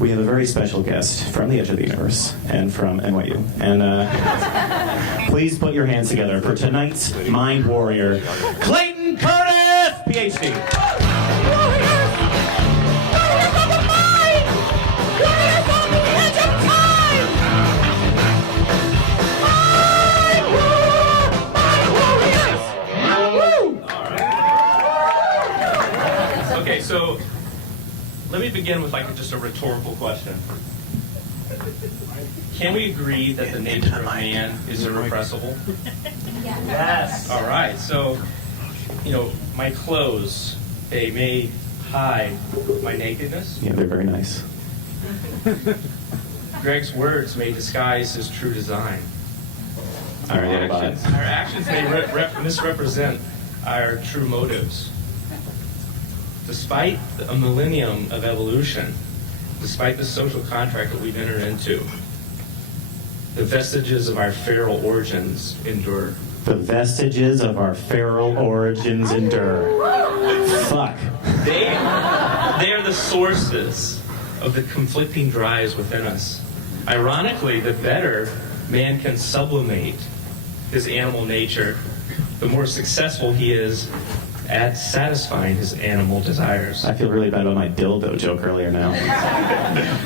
we have a very special guest from the edge of the universe and from NYU. And please put your hands together for tonight's Mind Warrior, Clayton Curtis, Ph.D. Okay, so let me begin with just a rhetorical question. Can we agree that the nature of man is irrepressible? Yes. All right, so, my clothes, they may hide my nakedness. Yeah, they're very nice. Greg's words may disguise his true design. Our actions may misrepresent our true motives. Despite a millennium of evolution, despite the social contract that we've entered into, the vestiges of our feral origins endure. The vestiges of our feral origins endure. Fuck. They are the sources of the conflicting drives within us. Ironically, the better man can sublimate his animal nature, the more successful he is at satisfying his animal desires. I feel really bad about my dildo joke earlier now.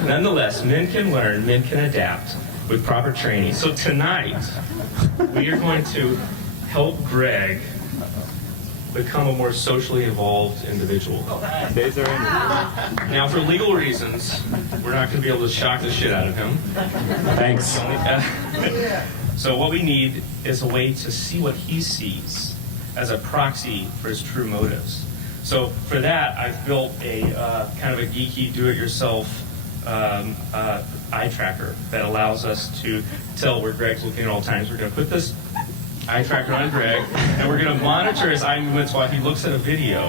Nonetheless, men can learn, men can adapt with proper training. So tonight, we are going to help Greg become a more socially involved individual. Now, for legal reasons, we're not going to be able to shock the shit out of him. Thanks. So what we need is a way to see what he sees as a proxy for his true motives. So for that, I've built a kind of a geeky, do-it-yourself eye tracker that allows us to tell where Greg's looking at all times. We're going to put this eye tracker on Greg, and we're going to monitor his eye movements while he looks at a video.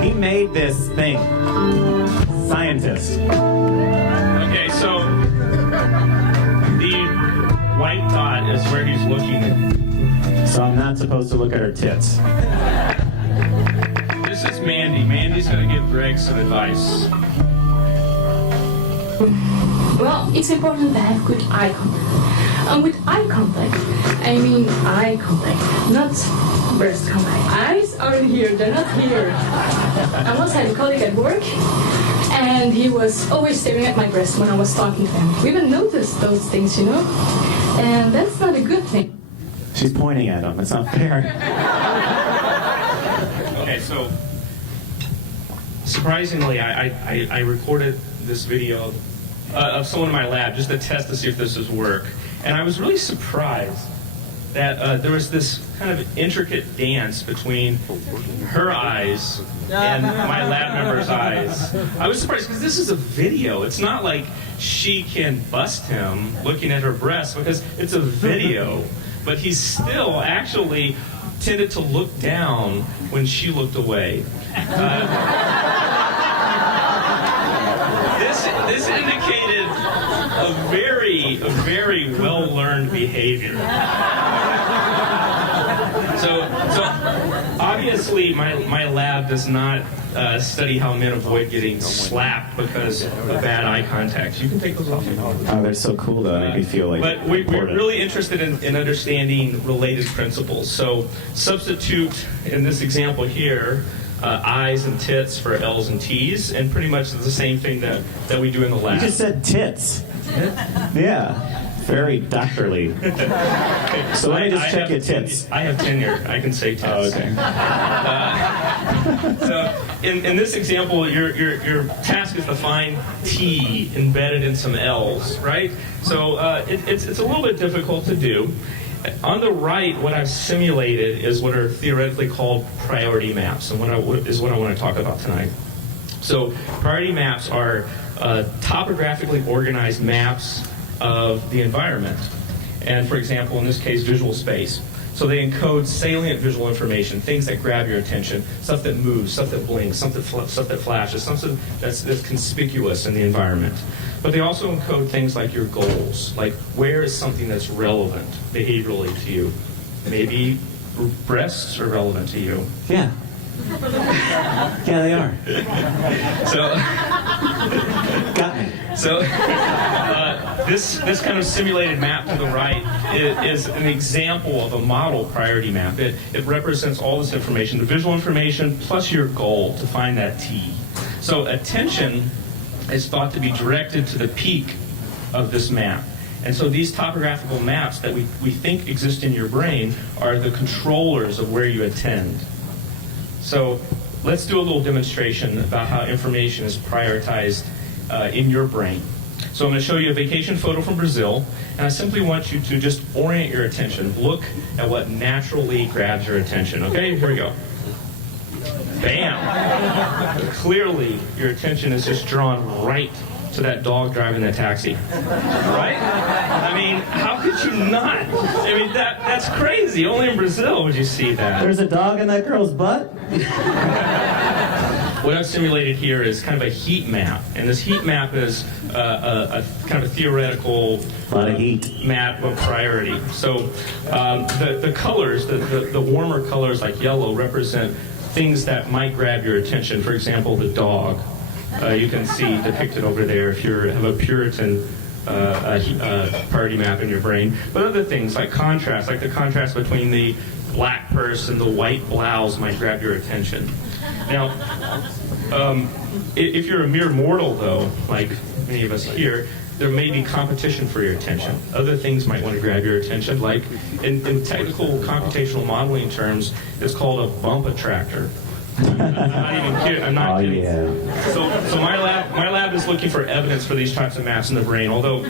He made this thing. Scientist. Okay, so the white dot is where he's looking. So I'm not supposed to look at her tits. This is Mandy. Mandy's going to give Greg some advice. Well, it's important to have good eye contact. And with eye contact, I mean eye contact, not breast contact. Eyes are here, they're not here. I once had a colleague at work, and he was always staring at my breast when I was talking to him. We even noticed those things, and that's not a good thing. She's pointing at him. It's not fair. Okay, so surprisingly, I recorded this video of someone in my lab just to test to see if this would work. And I was really surprised that there was this kind of intricate dance between her eyes and my lab member's eyes. I was surprised because this is a video. It's not like she can bust him looking at her breast because it's a video. But he still actually tended to look down when she looked away. This indicated a very well-learned behavior. So obviously my lab does not study how men avoid getting slapped because of bad eye contact. You can take those off. Oh, they're so cool though. They make me feel like. But we're really interested in understanding related principles. So substitute in this example here eyes and tits for L's and T's, and pretty much the same thing that we do in the lab. You just said tits. Yeah. Very doctorly. So let me just check your tits. I have tenure. I can say tits. Oh, okay. So in this example, your task is to find T embedded in some L's, right? So it's a little bit difficult to do. On the right, what I've simulated is what are theoretically called priority maps, and what I want to talk about tonight. So priority maps are topographically organized maps of the environment. And for example, in this case, visual space. So they encode salient visual information, things that grab your attention, stuff that moves, stuff that blinks, stuff that flashes, something that's conspicuous in the environment. But they also encode things like your goals, like where is something that's relevant behaviorally to you. Maybe breasts are relevant to you. Yeah. Yeah, they are. So, Got me. So this kind of simulated map to the right is an example of a model priority map. It represents all this information, the visual information plus your goal to find that T. So attention is thought to be directed to the peak of this map. And so these topographical maps that we think exist in your brain are the controllers of where you attend. So let's do a little demonstration about how information is prioritized in your brain. So I'm going to show you a vacation photo from Brazil, and I simply want you to just orient your attention. Look at what naturally grabs your attention. Okay, here we go. Bam! Clearly, your attention is just drawn right to that dog driving the taxi. Right? I mean, how could you not? I mean, that's crazy. Only in Brazil would you see that. There's a dog in that girl's butt? What I've simulated here is kind of a heat map, and this heat map is a kind of a theoretical map of priority. So the colors, the warmer colors like yellow, represent things that might grab your attention. For example, the dog. You can see depicted over there if you have a Puritan priority map in your brain. But other things like contrast, like the contrast between the black purse and the white blouse might grab your attention. Now, if you're a mere mortal, though, like many of us here, there may be competition for your attention. Other things might want to grab your attention, like in technical computational modeling terms, it's called a bump attractor. I'm not even kidding. I'm not kidding. Yeah. So my lab is looking for evidence for these types of maps in the brain, although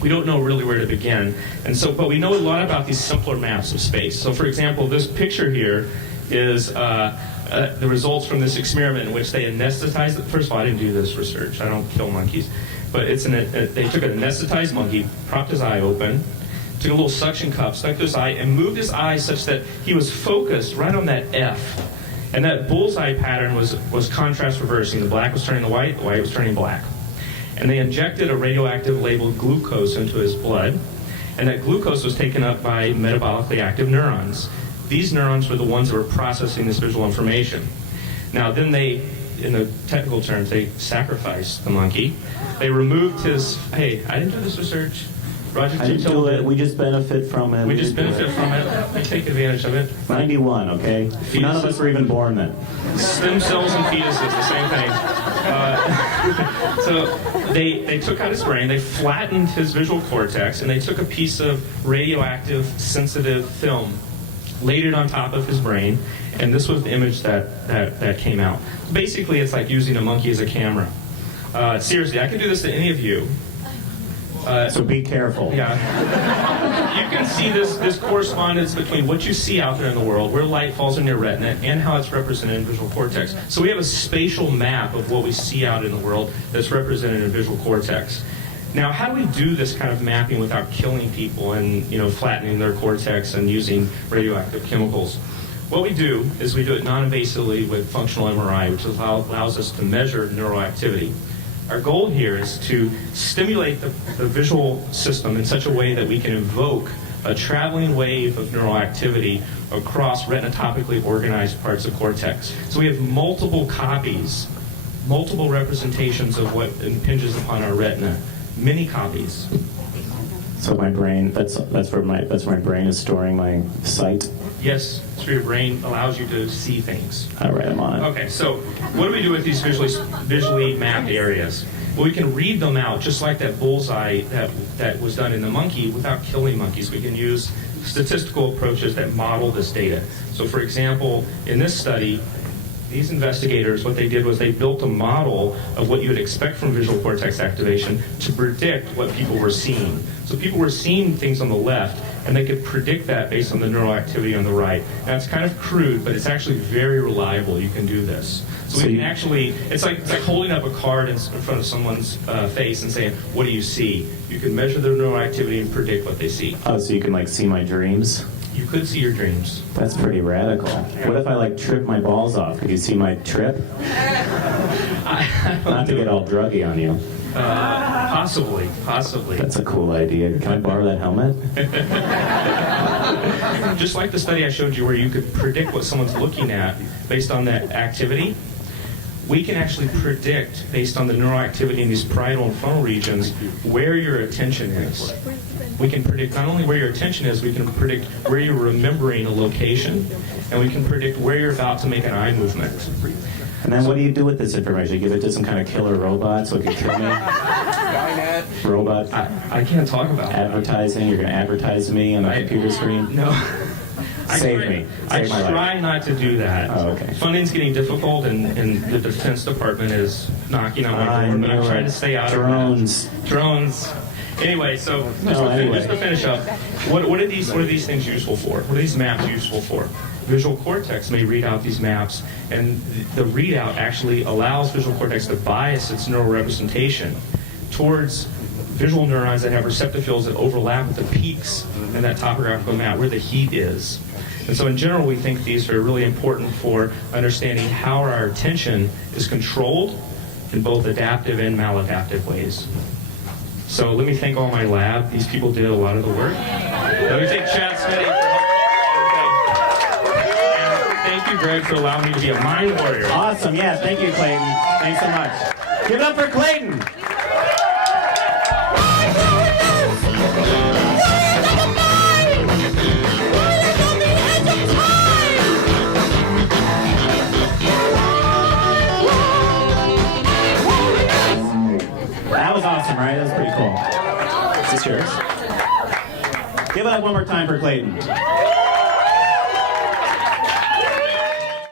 we don't know really where to begin. But we know a lot about these simpler maps of space. So, for example, this picture here is the results from this experiment in which they anesthetized. First of all, I didn't do this research. I don't kill monkeys. But they took an anesthetized monkey, propped his eye open, took a little suction cup, stuck to his eye, and moved his eye such that he was focused right on that F. And that bullseye pattern was contrast reversing. The black was turning the white was turning black. And they injected a radioactive labeled glucose into his blood, and that glucose was taken up by metabolically active neurons. These neurons were the ones that were processing this visual information. Now then they, in the technical terms, they sacrificed the monkey. They removed his, hey, I didn't do this research. Roger, I didn't do it. We just benefit from it. We just benefit from it. We take advantage of it. 91, okay? Fetuses. None of us were even born then. Stem cells and fetuses, the same thing. So they took out his brain, they flattened his visual cortex, and they took a piece of radioactive sensitive film, laid it on top of his brain, and this was the image that came out. Basically, it's like using a monkey as a camera. Seriously, I can do this to any of you. So be careful. Yeah. You can see this correspondence between what you see out there in the world, where light falls on your retina, and how it's represented in visual cortex. So we have a spatial map of what we see out in the world that's represented in visual cortex. Now, how do we do this kind of mapping without killing people and flattening their cortex and using radioactive chemicals? What we do is we do it non-invasively with functional MRI, which allows us to measure neural activity. Our goal here is to stimulate the visual system in such a way that we can evoke a traveling wave of neural activity across retinotopically organized parts of cortex. So we have multiple copies, multiple representations of what impinges upon our retina, many copies. So my brain, that's where my brain is storing my sight. Yes, so your brain allows you to see things. All right, I'm on it. Okay, so what do we do with these visually mapped areas? Well, we can read them out, just like that bullseye that was done in the monkey, without killing monkeys. We can use statistical approaches that model this data. So, for example, in this study, these investigators, what they did was they built a model of what you would expect from visual cortex activation to predict what people were seeing. So people were seeing things on the left, and they could predict that based on the neural activity on the right. Now, it's kind of crude, but it's actually very reliable. You can do this. So we can actually, it's like holding up a card in front of someone's face and saying, what do you see? You can measure their neural activity and predict what they see. Oh, so you can see my dreams? You could see your dreams. That's pretty radical. What if I trip my balls off? Could you see my trip? Not to get all druggy on you. Possibly. That's a cool idea. Can I borrow that helmet? Just like the study I showed you where you could predict what someone's looking at based on that activity, we can actually predict, based on the neural activity in these parietal and frontal regions, where your attention is. We can predict not only where your attention is, we can predict where you're remembering a location, and we can predict where you're about to make an eye movement. And then what do you do with this information? You give it to some kind of killer robot so it can kill me? Robot I can't talk about that. advertising? You're going to advertise me on the computer screen? No. Save me. Save my I life. try not to do that. Oh, okay. Funding's getting difficult, and the Defense Department is knocking on my door, but I'm trying to stay out Drones. of that. Drones. Anyway, so anyway. just to finish up, what are these things useful for? What are these maps useful for? Visual cortex may read out these maps, and the readout actually allows visual cortex to bias its neural representation towards visual neurons that have receptive fields that overlap with the peaks in that topographical map where the heat is. And so in general, we think these are really important for understanding how our attention is controlled in both adaptive and maladaptive ways. So let me thank all my lab. These people did a lot of the work. Let me thank Chad Smitty for helping. And thank you, Greg, for allowing me to be a mind warrior. Awesome. Yeah, thank you, Clayton. Thanks so much. Give it up for Clayton. That was awesome, right? That was pretty cool. Is this yours? Give it up one more time for Clayton.